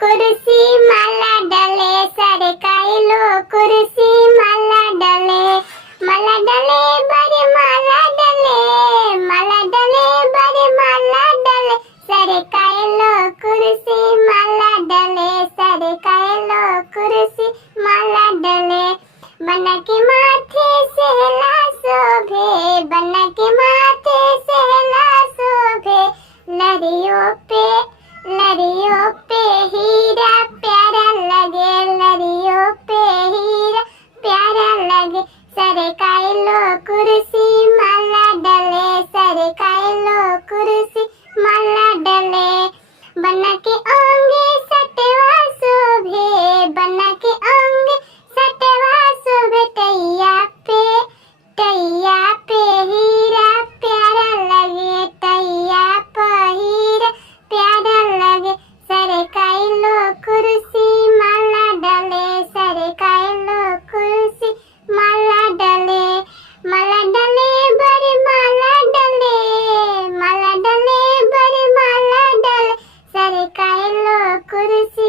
कुर्सी माला डले सरकाइलो कुर्सी माला डले बड़े माला डले बड़े माला डले सरकाइलो कुर्सी माला डले सरकाइलो कुर्सी माला डले बना के माथे से शोभे बना के माथे से शोभे लड़ियों पे हीरा प्यारा लगे लड़ियों पे हीरा प्यारा लगे सरकाइलो कुर्सी माला डले सरकाइलो कुर्सी माला डले बना के अंगे सटवा शोभे बना के अंगे सटवा शोभे टैया पे हीरा प्यारा लगे टैया पे हीरा प्यारा लगे सरकाइलो कुर्सी माला डले सरकाइलो कुर्सी माला डले बड़े माला डले बड़े माला डले सरकाइलो कुर्सी